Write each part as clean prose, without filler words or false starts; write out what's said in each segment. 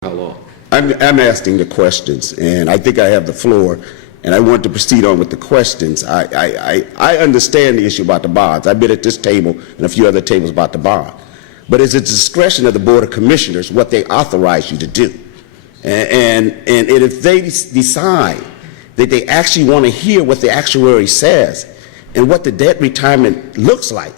How long? I'm asking the questions, and I think I have the floor, and I want to proceed on with the questions. I understand the issue about the bonds. I've been at this table and a few other tables about the bond. But it's a discretion of the Board of Commissioners what they authorize you to do. And if they decide that they actually want to hear what the actuary says and what the debt retirement looks like,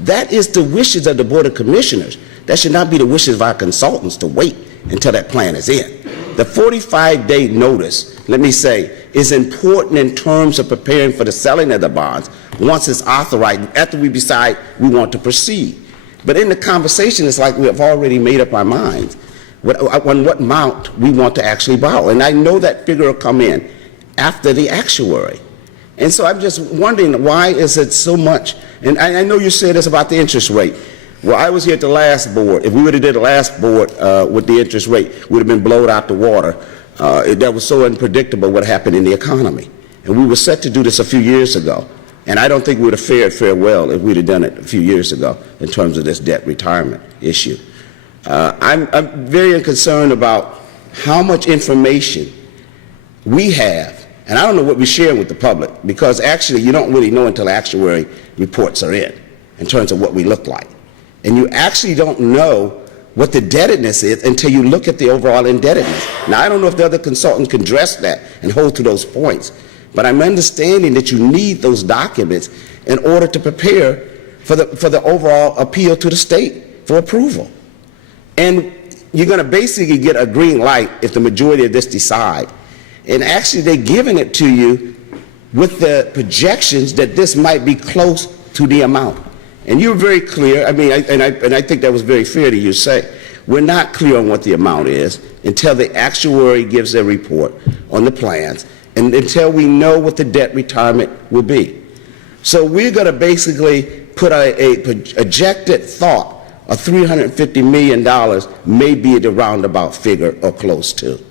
that is the wishes of the Board of Commissioners. That should not be the wishes of our consultants to wait until that plan is in. The 45-day notice, let me say, is important in terms of preparing for the selling of the bonds once it's authorized, after we decide we want to proceed. But in the conversation, it's like we have already made up our minds on what amount we want to actually borrow. And I know that figure will come in after the actuary. And so I'm just wondering, why is it so much? And I know you said this about the interest rate. Well, I was here at the last board. If we would have did the last board with the interest rate, we would have been blown out the water. That was so unpredictable what happened in the economy. And we were set to do this a few years ago. And I don't think we would have fared well if we'd have done it a few years ago in terms of this debt retirement issue. I'm very concerned about how much information we have, and I don't know what we're sharing with the public, because actually you don't really know until actuary reports are in terms of what we look like. And you actually don't know what the indebtedness is until you look at the overall indebtedness. Now, I don't know if the other consultants can address that and hold to those points, but I'm understanding that you need those documents in order to prepare for the overall appeal to the state for approval. And you're going to basically get a green light if the majority of this decide. And actually, they're giving it to you with the projections that this might be close to the amount. And you're very clear. I mean, I think that was very fair to you say. We're not clear on what the amount is until the actuary gives their report on the plans and until we know what the debt retirement will be. So we're going to basically put a projected thought of $350 million may be the roundabout figure or close to.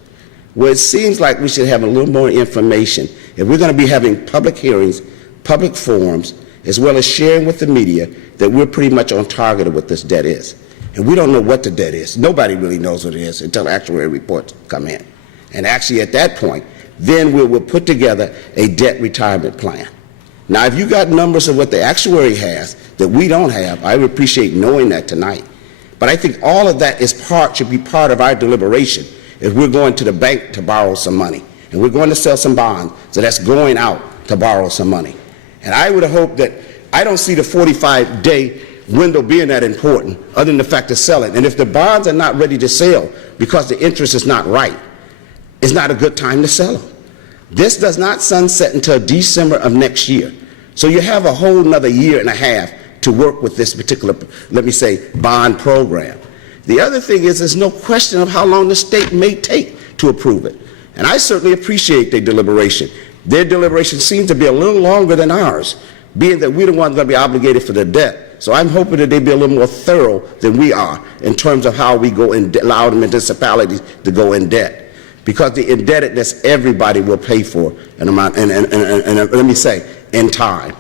Well, it seems like we should have a little more information. If we're going to be having public hearings, public forums, as well as sharing with the media that we're pretty much on target of what this debt is. And we don't know what the debt is. Nobody really knows what it is until actuary reports come in. And actually at that point, then we'll put together a debt retirement plan. Now, if you got numbers of what the actuary has that we don't have, I would appreciate knowing that tonight. But I think all of that should be part of our deliberation if we're going to the bank to borrow some money. And we're going to sell some bonds, so that's going out to borrow some money. And I would have hoped that, I don't see the 45-day window being that important, other than the fact of selling. And if the bonds are not ready to sell because the interest is not right, it's not a good time to sell them. This does not sunset until December of next year. So you have a whole another year and a half to work with this particular, let me say, bond program. The other thing is, there's no question of how long the state may take to approve it. And I certainly appreciate their deliberation. Their deliberation seems to be a little longer than ours, being that we're the ones going to be obligated for the debt. So I'm hoping that they be a little more thorough than we are in terms of how we go and allow the municipalities to go in debt. Because the indebtedness, everybody will pay for an amount, and let me say, in time.